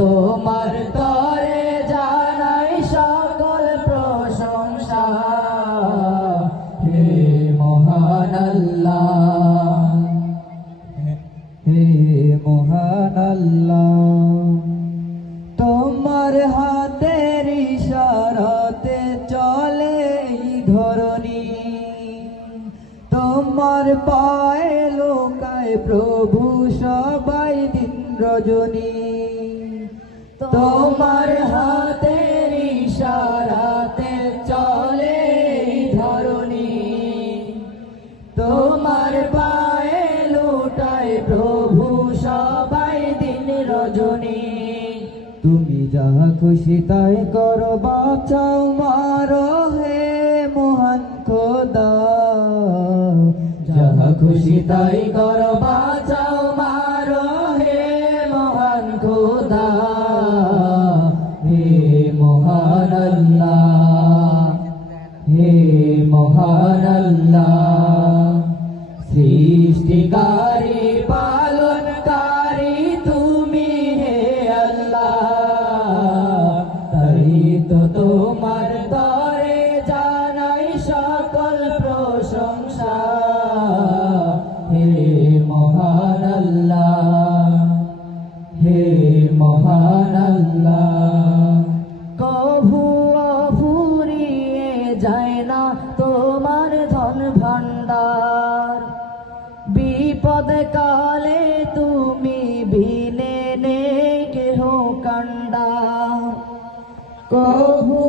তোমার তরে জানাই সকল প্রশংসা। হে মহান আল্লাহ, হে মহান আল্লাহ, তোমার হাতের ইশারাতে চলে এই ধরণী, তোমার পায়ে লোকায় প্রভু সবাই দিন রজনী। তোমার হাতের ইশারাতে চলে এই ধরণী, তোমার পায়ে লোটায় প্রভু সবাই দিন রজনী। তুমি যাহা খুশি তাই করো, বাঁচাও মারো হে মহান খোদা। যাহা খুশি তাই করো, বাঁচাও মারো হে মহান খোদা। হে মহান আল্লাহ, হে মহান আল্লাহ, সৃষ্টিকারী পালনকারী তুমি হে আল্লাহ। তাই তো তোমার তরে জানাই সকল প্রশংসা। হে মহান আল্লাহ, হে মহান আল্লাহ, কভু ফুরিয়ে যায় না তোমার ধন ভান্ডার। বিপদ কালে তুমি বিনে নেই কেহ কান্ডা। কভু